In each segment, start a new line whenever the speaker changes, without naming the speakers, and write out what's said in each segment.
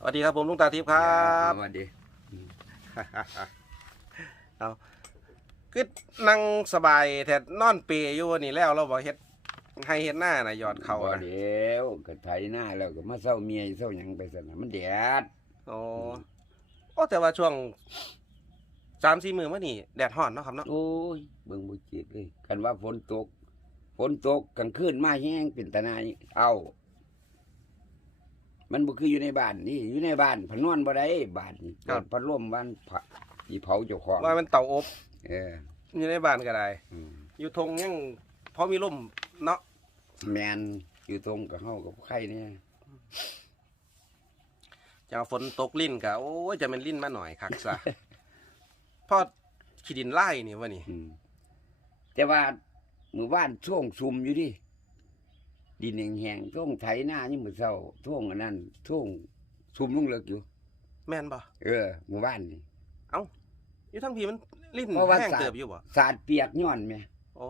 สวัสดีครับผมลุงตาทิพย์ครับ
สวัสดี
เอาคือนั่งสบายแต่นอนเปรย์อยู่นี่แล้วเราบอกเฮ็ดให้เฮ็ดหน้าน่ะหยอดเขา
บ่
นะ
เดี๋ยวก็ไถหน้าแล้วก็มาเศร้าเมียเศร้าหยังไปซะนะมันแดด
โอ้โอ้แต่ว่าช่วงสามสี่มือมานี่แดดฮ้อนเนาะครับเนาะ
โอ้ยเบิ่งบ่จิตเลยกันว่าฝนตกฝนตกกลางคืนมาแห้งเป็นตะนายเอา มันบ่คืออยู่ในบ้านนี่อยู่ในบ้านพนอนบ่ได้บ้านนี่เปิดพัดลมบ้านผะอีเผาเจ้าของ
ว่ามันเตาอบ
เออ
อยู่ในบ้านก็ได้
อืม
อยู่ทงยังพอมีลมเนาะ
แมนอยู่ตรงกับเฮากับไข่เนี่ย
จะเอาฝนตกลิ้นกะโอ้ยจะเป็นลิ้นมาหน่อยคักซะ พอขี้ดินไล่นี่วะนี่
อืมแต่ว่ามือบ้านช่วงซุมอยู่ดิ ดินแห้งๆช่วงไถหน้านี่มือเศร้าช่วงอันนั้นช่วงซุมลงเลิกอยู่
แม่นบ่
เออหมู่บ้านนี่
อยู่ทั้งพี่มันลิ้น
เพราะว่า
แห้ง
สาด
เติบอยู่บ่
สาดเปียกย้อนไหม
อ๋อ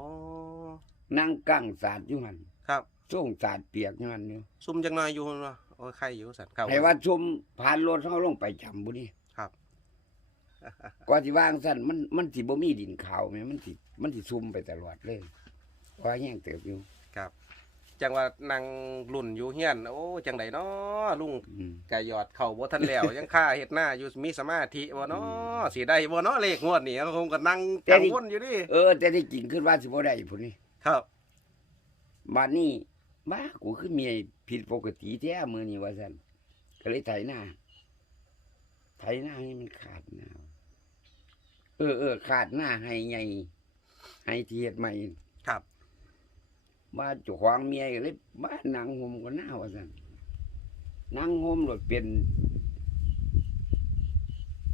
นั่งกั้งสาดอยู่หัน
ครับ
ช่วงสาดเปียกย้อนอยู่
ซุ่มจังหน่อยอยู่เนาะโอ้ยใครอยู่สัตว์เข้า
ให้ว่าซุมผ่านรถเขาลงไปจำบุนี่
ครับ
ก่อนที่วางสั้นมันมันสิบ่มีดินขาวไหมมันสิมันสิซุ่มไปตลอดเลยว่าแห้งเติบอยู่
ครับ จังว่านั่งรุ่นอยู่เฮียน โอ้จังไดเนาะลุง
อืม
กะหยอดเข่าบ่ทันแล้ว ยังค่าเฮ็ดหน้าอยู่มีสมาธิบ่เนาะสิได้บ่เนาะเลขงวดนี้คงก็นั่งกังวลอยู่ดิ
เออ แต่ที่จริงขึ้นว่าสิบ่ได้พุ่นนี่
ครับ
บ้านนี้บ้ากูคือเมียผิดปกติแท้มือนี่ว่าซั่นก็เลยไถหน้าไถหน้าให้มันขาดหน้าเออเออขาดหน้าให้ใหญ่ให้เทียดใหม่
ครับ
บ้านเจ้าของเมียก็เลยบ้านนางห่มก็หน้าว่าซั่นนางห่มรถเป็น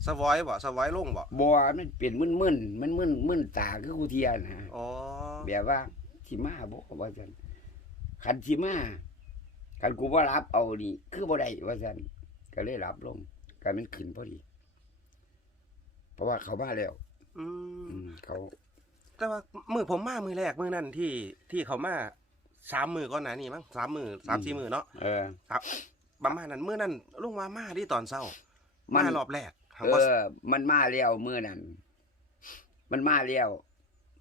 สวอยบ่สวอยลงบ่
บัวมันเป็นมึนมึนๆมันมึนมึนตาคือกูเทียนะ
อ๋อ
แบบว่าที่มาบอกว่าซั่นคันที่มาคันกูว่ารับเอานี่คือบ่ได้ว่าซั่นก็เลยรับลงก็มันขึ้นพอดี เพราะว่าเขามาแล้ว
อื
อื
ม
มเขา
แต่ว่ามือผมมามือแรกมือนั่นที่ที่เขามาสามมือก่อนหน้านี้มั้งสามมือสามสี่มือเนาะ
เออ
ประมาณนั้นมือนั่นลุงว่ามาที่ตอนเช้า
มั
มานรอบแรกถาม
เอ
ว่า
อมันมาแล้วมื้อนั้นมันมาแล้ว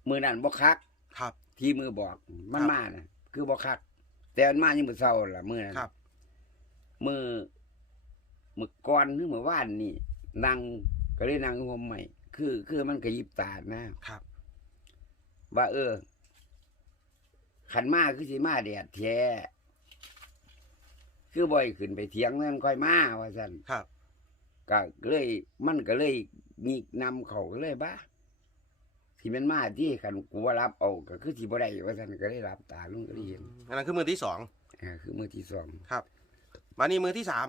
มื้อนั้นบ่คัก
ครับ
ที่มือบอกมัน
ครับ
มาน่ะ คือบ่คัก แต่มันมายังมื้อเช้าล่ะมื้อนั้น
ครับ
มือมือก่อนหรือมือว่านนี่นั่งก็เลยนั่งห่มใหม่ คือ คือมันกระยิบตานะ
ครับ
ว่าเออ ขันมาคือสิมาแดดแท้คือบ่อยขึ้นไปเถียงนั่นค่อยมาว่าซั่น
ครับ
ก็เลยมันก็เลยมีนำเขาก็เลยบ้าที่มันมาที่ขันกูว่ารับเอาก็คือที่บ่ได้ว่าซั่นก็เลยรับตาลุงก็เลยเห็น
อันนั้นคือมือที่สอง
อ่าคือมือที่สอง
ครับมานี่มือที่สาม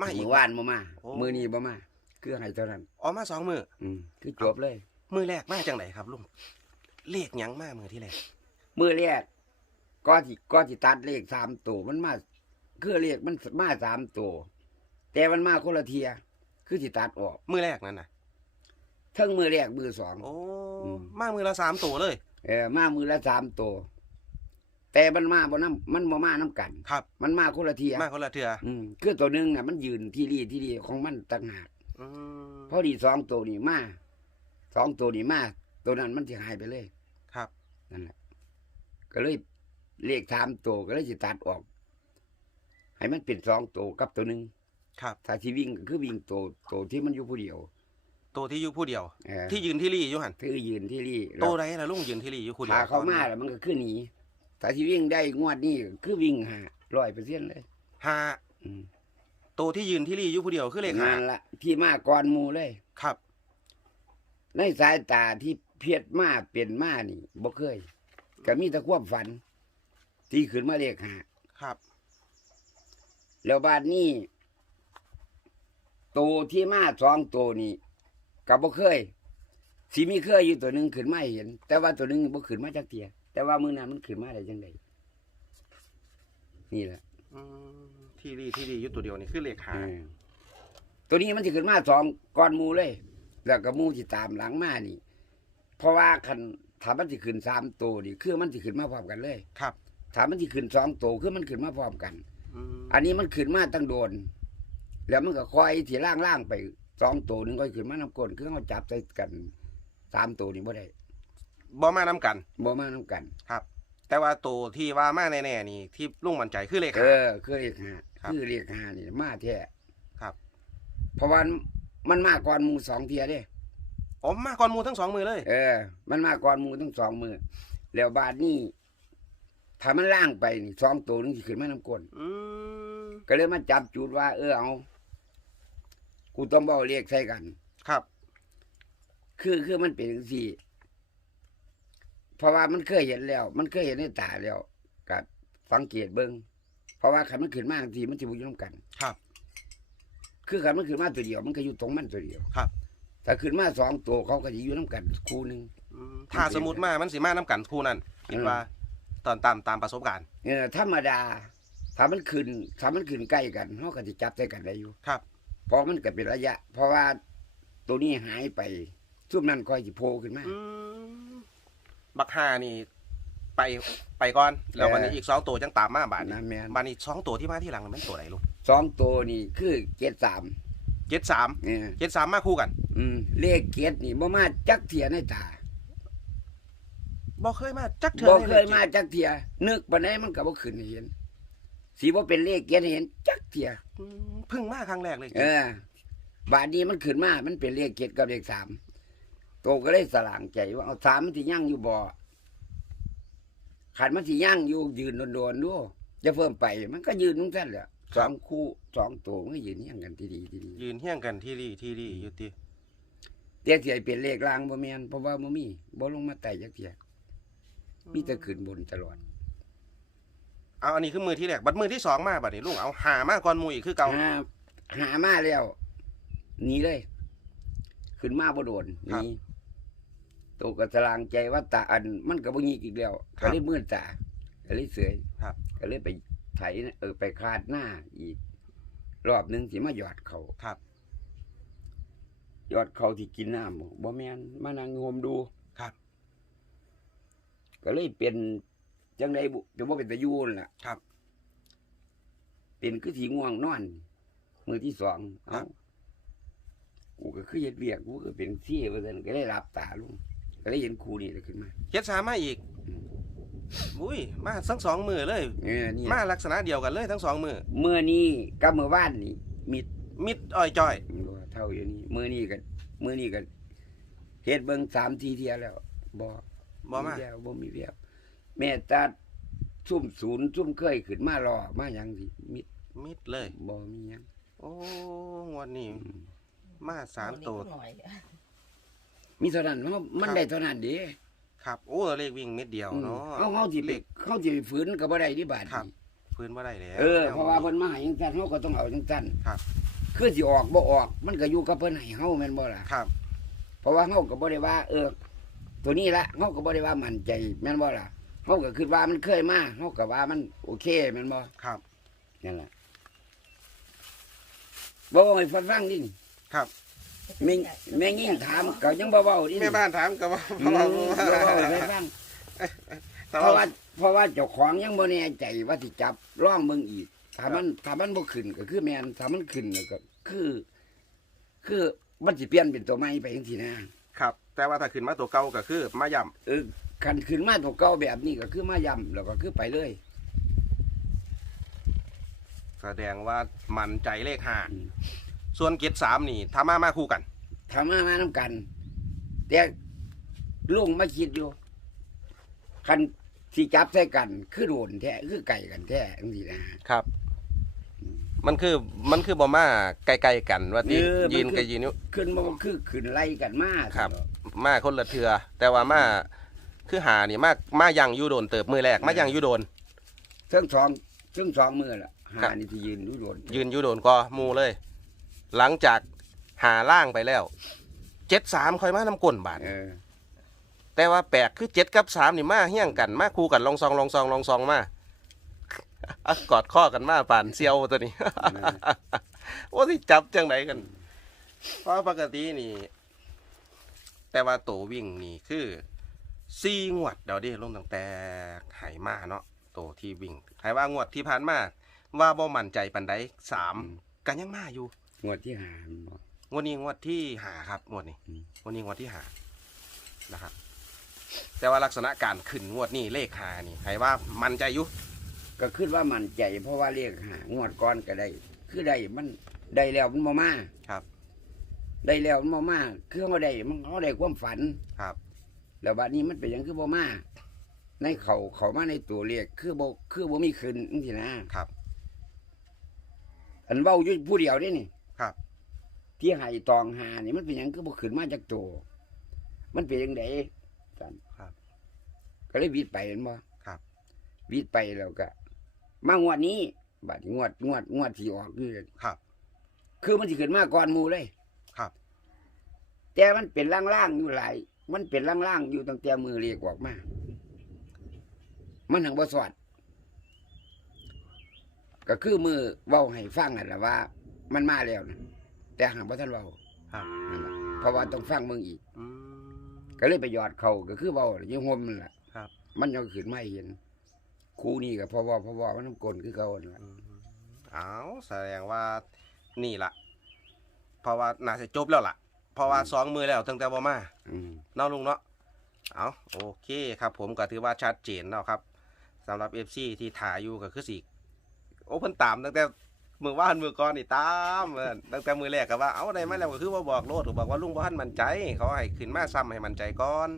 มาอี
มื
ก
อว่านบ่มา
โอ้
มือนี้บ่มา คือให้เท่านั้น
อ๋อมาสองมือ
อืมคือจบเลย
มือแรกมาจังไหนครับลุง เลขหยังมามือที่แรก
มือแรกก็ที่ก็ที่ตัดเลขสามตัวมันมาคือเลขมันมาสามตัวแต่มันมาคนละเทีย คือที่ตัดออก
มือแรกนั่นนะ
เทั้งมือแรกมือสอง
โอ้
อืม
มามือละสามตัวเลย
เออมามือละสามตัวแต่มันมาบ่น้ำมันบ่มาน้ำกัน
ครับ
มันมาคนละเทีย
มาคนละเทือ
อืมคือตัวหนึงน่ะมันยืนที่รีที่รีของมันต่างหาก
อืม
พอดีสองตัวนี่มาสองตัวนี่มา ตัวนั้นมันจะหายไปเลย
ครับ
นั่นแหละก็เลยเลขสามตัวก็เลยสิตัดออก ให้มันเป็นสองตัวกับตัวหนึ่ง
ครับ
ถ้าที่วิ่งก็คือวิ่งตัวตัวที่มันอยู่ผู้เดียว
ตัวที่อยู่ผู้เดียว
เออ
ที่ยืนที่รี่อยู่หัน
ถือยืนที่รี่
ตัวไรล่ะลุงยืนที่รี่อยู่ผู้เดียว
พาเขามาแล้วมันก็ขึ้นหนีถ้าที่วิ่งได้งวดนี้ก็คือวิ่งหาร้อยเปอร์เซ็นต์เลย
หา
อืม
ตัวที่ยืนที่รี่อยู่ผู้เดียวคือเลขหา
นั่นละที่มาก่อนหมูเลย
ครับ
ในสายตาที่ เพียดมาเปลี่ยนมานี่บ่เคยก็มีแต่ความฝัน ที่ขึ้นมาเลขหา
ครับ
แล้วบ้านนี้ตัวที่มาสองตัวนี่กับบ่เคยสิมีเคยอยู่ตัวหนึ่งขึ้นมาให้เห็น แต่ว่าตัวหนึ่งบ่ขึ้นมาจากเตีย แต่ว่ามือนั้นมันขึ้นมาได้จังไดนี่แหละ
อืมที่รี่ที่รี่อยู่ตัวเดียวนี่คือเลขหา
เออตัวนี้มันสิขึ้นมาสองก้อนหมูเลย แล้วก็หมูที่ตามหลังมานี่ เพราะว่าคันถ้ามันสิขึ้นสามตัวนี่คือมันสิขึ้นมาพร้อมกันเลย
ครับ
ถ้ามันสิขึ้นสองตัวคือมันขึ้นมาพร้อมกัน
อืม
อันนี้มันขึ้นมาตั้งโดน แล้วมันก็คอยที่ล่างล่างๆไปสองตัวหนึงก็ขึ้นมาน้ำก้นคือเขาจับใส่กันสามตัวนี้บ่ได้
บ่มานํกัน
บ่มาน้ำกัน
ครับ แต่ว่าตัวที่ว่ามาแน่ๆนี่ที่ลุงมั่นใจคือเลข
เอ
ห้า
อคือเลขห้า
ครับ
คือเลขห้านี่มาแท้
ครับ
เพราะว่ามันมาก่อนหมูสองเทียเด้
อ๋อมาก่อนหมูทั้งสองมือเลย
เออ มันมาก่อนหมูทั้งสองมือแล้วบาดนี้ถ้ามันล่างไปนี่สองตัวนึงสิขึ้นมาน้ำก้น
อืม
ก็เลยมาจับจุดว่า เออเอา กูต้องเบาเรียกใส่กัน
ครับ
คือคือมันเป็นสิเพราะว่ามันเคยเห็นแล้ว มันเคยเห็นในตาแล้วกับสังเกตเบิงเพราะว่าขันมันขึ้นมาทีมันจะบุญร่วมกัน
ครับ
คือขันมันขึ้นมาตัวเดียว มันก็อยู่ตรงมันตัวเดียว
ครับ
ถ้าขึ้นมาสองตัวเขาก็จะอยู่น้ำกันคู่หนึ่ง
อืมถ้าสมมติมามันสิมานํกันคู่นั้นคิดว่าตอนตามตามประสบการณ์
เออธรรมดา ถ้ามันขึ้นถ้ามันขึ้นใกล้กันเขาก็จะจับใส่กันได้อยู่
ครับ
เพราะมันก็เป็นระยะ เพราะว่าตัวนี้หายไปซุ่มนั้นค่อยจะโผล่ขึ้นมา
อืมบักห้านี่ไปไปก่อน แล้ว
เออ
วันนี้อีกสองตัวจังตามมาบาดนี้
นะแม่น
บาดนี้สองตัวที่มาที่หลังมันเป็นตัวไหนลูก
สองตัวนี่คือเจ็ดสาม
เจ็ดสาม
เนี่ย
เจ็ดสามมาคู่กัน
อืมเลขเจ็ดนี่บ่มาจักเทียในตา
บ่เคยมาจักเทื่อ
บ่
ล
เคยมาจักเทียนึกปานใดมันก็บ่ขึ้นให้เห็นสิบ่เป็นเลขเจ็ดให้เห็น จักเทีย
อืมเพิ่งมาครั้งแรกเลย
เออบาดนี้มันขึ้นมา มันเป็นเลขเจ็ดกับเลขสามโตก็เลยสลางใจว่าเอาสามมันสิยั่งอยู่บ่ขันมันสิยั่งอยู่ยืนโดนๆดูจะเพิ่มไป มันก็ยืนนุ่งสั้นแหละสองคู่สองตัวมันก็ยืนยั่งกันทีดีทีดี
ยืนเฮี้ยงกันที่ดีที่ดีอยู่ติ
เดี๋ยวสิให้เป็นเลขล่างบ่แม่นเพราะว่าบ่มีบ่ลงมาไต่จักเทียมีแต่ขึ้นบนตลอด
เอาอันนี้คือมือที่แรกบัดมือที่สองมาบัดนี้ลุงเอาหามาก่อนหมูอีกคือเก่า
หาหามาแล้วหนีเลย ขึ้นมาบ่โดนห
ครับ
นีตัวกระสลางใจว่าตาอัน มันก็บ่งีกอีกแล้ว
ครั
ก็
บ
เลยมืดตาก็เลยเสย
ครับ
ก็เลยไปไถเออไปคาดหน้าอีก รอบหนึงสิมาหยอดเขา
ครับ
ห ยอดเขาที่กินน้ำบ่บ่แม่นมานั่งงมดู
ครับ
ก็เลยเป็นจังไดบุจะบ่เป็นตะยูนนล่ะ
ครับ
เป็นคือสีง่วงนอน มือที่สอง
ครั
เอ้า
บ
กูก็คือเฮ็ดเวียกกูก็เป็นซี่ว่าซั่นก็ได้รับตาลุงก็ได้เห็นครูนี่เลยขึ้นมา
เจ็ดสามมาอีก
อืม
อุ้ยมาทั้งสองมือเลย
เออนี่
มาลักษณะเดียวกันเลยทั้งสองมือ
เมื่อนี้กับเมื่อวานนี่มี
มิดอ้อยจ้อย
เท่าอยู่นี่เมื่อนี้กันเมื่อนี้กันเฮ็ดเบิ่งสามทีเทียแล้วบ่
บ่มา
แววบ่มีแววแม่ตัดซุ่มศูนย์ซุ่มเคยขึ้นมารอมาหยังสิมิด
มิดเลย
บ่มีหยัง
โอ้งวดนี้
อืม
มาสามตัว
หน่อย
มีเท่านั้นเนาะมัน
ครับ
ได้เท่านั้นเด้
ครับ โอ้เลขวิ่งเม็ดเดียว
อืม
เนาะ
เฮาเฮาสิไป
เลข
เฮาสิไปฝืนก็บ่ได้ที่บาด
ครับ
นี้
พื้นว่าได้แล้ว
เออเพราะว่าเพิ่นมาให้จังซั่นเฮาก็ต้องเอาจังซั่น
ครับ
คือสิออกบ่ออก มันก็อยู่กับเพิ่นให้เฮาแม่นบ่ล่ะ
ครับ
เพราะว่าเฮาก็บ่ได้ว่า เออ ตัวนี้ละเฮาก็บ่ได้ว่ามั่นใจแม่นบ่ล่ะเฮาก็คิดว่ามันเคยมาเฮาก็ว่ามันโอเคแม่นบ่
ครับ
นั่นล่ะบ่เว้าให้ฟังฟังดิ
ครับ
แม่งแม่ยิ่งถามก็ยังบ่เว้าดิ
แม่บ้านถามกับว่า
อืมบ่เว้าให้ฟัง
แต่
เพราะ
ว่า
ว่าเพราะว่าเจ้าของยังบ่แน่ใจว่าสิจับร่องเบิ่งอีก ถ้ามันถ้ามันบ่ขึ้นก็คือแม่นถ้ามันขึ้นก็คือ คือมันสิเปลี่ยนเป็นตัวใหม่ไปจังซี่นะครับ
แต่ว่าถ้าขึ้นมาตัวเก่าก็คือ มาย่
เออคันขึ้นมาตัวเก่าแบบนี้ก็คือมาย้ำแล้วก็คือไปเลยำ
แสดงว่ามันใจเลขห้า
อืม
ส่วนเกตสามนี่ถ้ามามาคู่กัน
ถ้ามามานํกัน แต่ลุงมาคิดอยู่คันสิจับใส่กัน คือโดนแท้คือไก่กันแท้จังซี่นะครับ
มันคือมันคือบ่มาใกล้ๆกันว่าที่
เออมัน
ยืน
คือ
กับยืนนิ้ว
ขึ้นมาคือขึ้นไล่กันมา
ครับ มาคนละเทือ แต่ว่ามาคือหานี่มามายังอยูโดนเติบมือแรกมายังอยูโดน
เทั้งสองเทั้งสองมือล่ะ
ครั
หา
บ
นี่ที่ยืนดูโดน
ยืนอยูโดนก็มูเลย หลังจากหาล่างไปแล้วเจ็ดสามคอยมานำกลนบาท
เออ
แต่ว่าแปลกคือเจ็ดกับสามนี่มาเฮี้ยงกันมาคู่กันลองซองลองซองลองซองมา อะกอดข้อกันมาป่านเซียวตัวนี้ ว่าที่จับจังไหนกัน เพราะปกตินี่ แต่ว่าตัววิ่งนี่คือซีงวดเดี๋ยวดิลงตั้งแต่ไหมาเนาะตัวที่วิ่งไหว่างวดที่ผ่านมาว่าบ่มั่นใจปันใดสามกันยังมาอยู่
งวดที่หามันบ่
งวดนี้งวดที่หาครับงวดนี้
อืม
งวดนี้งวดที่หานะครับ แต่ว่าลักษณะการขึ้นงวดนี้เลขหานี่ให้ว่ามันใจอยู่
ก็คิดว่ามันใจ เพราะว่าเรียกหางวดก่อนก็ได้ คือได้มันได้แล้วมันบ่มา
ครับ
ได้แล้วมันบ่มาคือเขาได้มันเขาได้ความฝัน
ครับ
แล้วบัดนี้มันเป็นหยังคือบ่มาในเขาเขามาในตัวเรียกคือบ่คือบ่มีคืนจังซี่นะครับ อันเว้าอยู่ผู้เดียวเด้นี่
ครับ
ที่ให้ตองหานี่มันเป็นหยังคือบ่ขึ้นมาจากตัวมันเป็นจังไดกัน
ครับ
ก็เลยวิดไปเห็นบ่
ครับ
วิดไปแล้วก็ มางวดนี้บัดนี้งวดงวดงวดที่ออกคือ
ครับ
คือมันสิขึ้นมาก่อนหมู่เลย
ครับ
แต่มันเป็นล่างๆอยู่หลาย มันเป็นล่างๆอยู่ตั้งแต่มือเรียกออกมา มันหังบ่สอดก็คือมือเว้าให้ฟังนั่นแหละว่า มันมาแล้วนะแต่หังบ่ทันเว้า
ครับ
นั่นล่ะเพราะว่าต้องฟังเบิ่งอีก
อืม
ก็เลยไปหยอดเขาก็คือเว้าอยู่ห่มนั่นล่ะ
ครับ
มันยังขึ้นไม่เห็น ครูนี่ก็เพราะว่าเพราะว่ามันน้ำกลนคือเขานั่นล่ะ
อืมเอาแสดงว่านี่ล่ะ เพราะว่าน่าจะจบแล้วล่ะ เพราะว่าสองมือแล้วตั้งแต่บ่มา
อืม
เนาะลุงเนาะเอาโอเคครับ ผมก็ถือว่าชัดเจนเนาะครับสำหรับ FC ที่ถ่ายอยู่ก็คือสิโอ้เพิ่นตามตั้งแต่มือว่านมือก่อนนี่ตามเออตั้งแต่มือแรกก็ว่าเอาได้มาแล้วก็คือว่าบอกโลดก็บอกว่าลุงบ่ทันมั่นใจ เขาให้ขึ้นมาซ้ำให้มั่นใจก่อน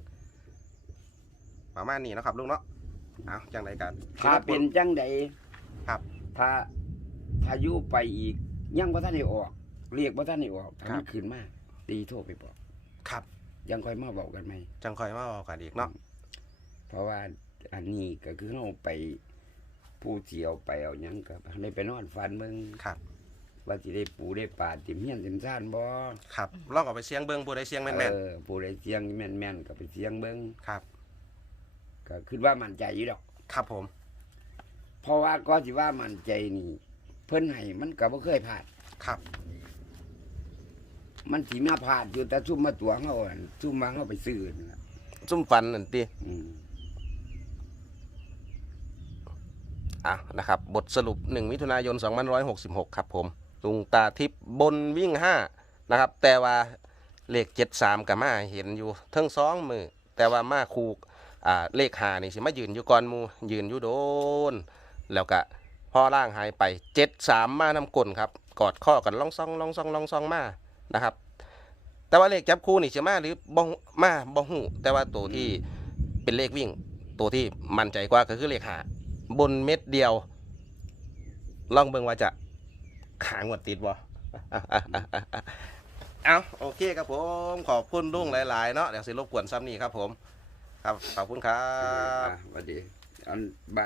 ประมาณนี้เนาะครับลุงเนาะ เอาจังไดกัน
ถ้าเป็นจังใด
ครับ
ถ้าถ้าอยู่ไปอีก ยังบ่ทันได้ออก เรียกบ่ทันได้ออกถ้า
ครั
มั
บ
นขึ้นมาตีโทรไปบอก
ครับ
ยังค่อยมาบอกกันไหม
จังคอยมาบอกกันอีกเนาะ
เพราะว่าอันนี้ก็คือเราไปผู้เที่ยวไปเอาหยังก็ได้ไปนอนฝันเบิ่ง
ครับ
ว่าสิได้ปูได้ปลาติมเฮียนติมซ่านบ่
ครับลองเอาไปเสียงเบิ่งผู้ใดเสียงแม่น
เออผู้ได้เสียงแม่นๆก็ไปเสียงเบิ่ง
ๆครับ
ก็คิดว่ามั่นใจอยู่ดอก
ครับผม
เพราะว่าก็สิว่ามั่นใจนี่ เพิ่นให้มันก็บ่เคยพลาด
ครับ
มันสิมาพลาดอยู่แต่ซุ่มมาตัวเฮาอั่นซุ่มมาเฮาไปซื้อนั่นล่ะ
ซุ่มฟันนั่นติ
อืม
อะนะครับ บทสรุป 1 มิถุนายน2566 ครับผมลุงตาทิพย์บนวิ่ง 5 นะครับ แต่ว่าเลข 73กับมาเห็นอยู่เทั้งสองมือแต่ว่ามาคูก อ่าเลขหานี่สิมายืนอยู่ก่อนหมูยืนอยู่โดน แล้วก็พอล่างหายไป73มมานำกลนครับกอดข้อกันล่องซองล่องซองล่องซองมานะครับ แต่ว่าเลขจับคู่นี่สิมาหรือบ่มาบ่หูแต่ว่าตัวที่เป็นเลขวิ่ง ตัวที่มั่นใจกว่าก็คือเลขหาบนเม็ดเดียวลองเบิ่งว่าจะขางวดติดบ่เอาโอเคครับผม ขอบคุณลุงหลาย ๆ เนาะเดี๋ยวสิรบกวนซ้ำนี่ครับผม ครับขอบคุณครับ
อะสวัสดีอันบัด